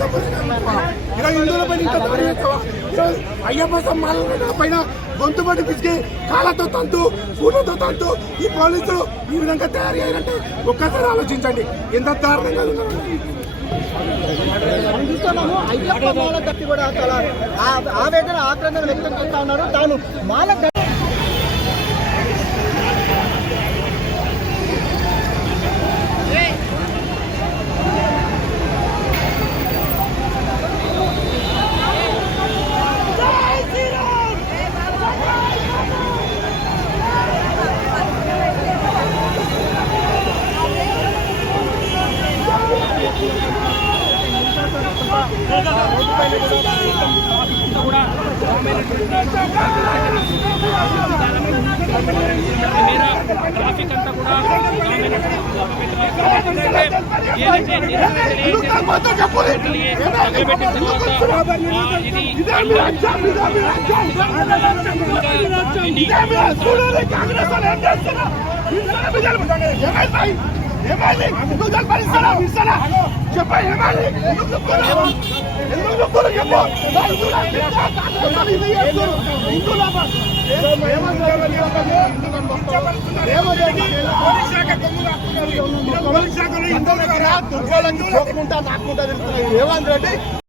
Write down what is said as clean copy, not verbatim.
ఇలా హిందువుల పైన ఇంత దాడి చేస్తావా? అయ్యప్ప సమ్మాల పైన గొంతు పట్టి పిసికి కాళ్ళతో తంతు పూలతో తంతు ఈ పోలీసులు ఈ విధంగా తయారు చేయాలంటే ఒక్కసారి ఆలోచించండి ఎంత దారుణంగా ఉన్నారు. అయ్యప్ప మాల కట్టి కూడా చాలా ఆవేదన ఆక్రందన వ్యక్తం చేస్తా ఉన్నారు. తాను మాల ట్రాఫిక్ అంతా కూడా రేవంత్ రెడ్డి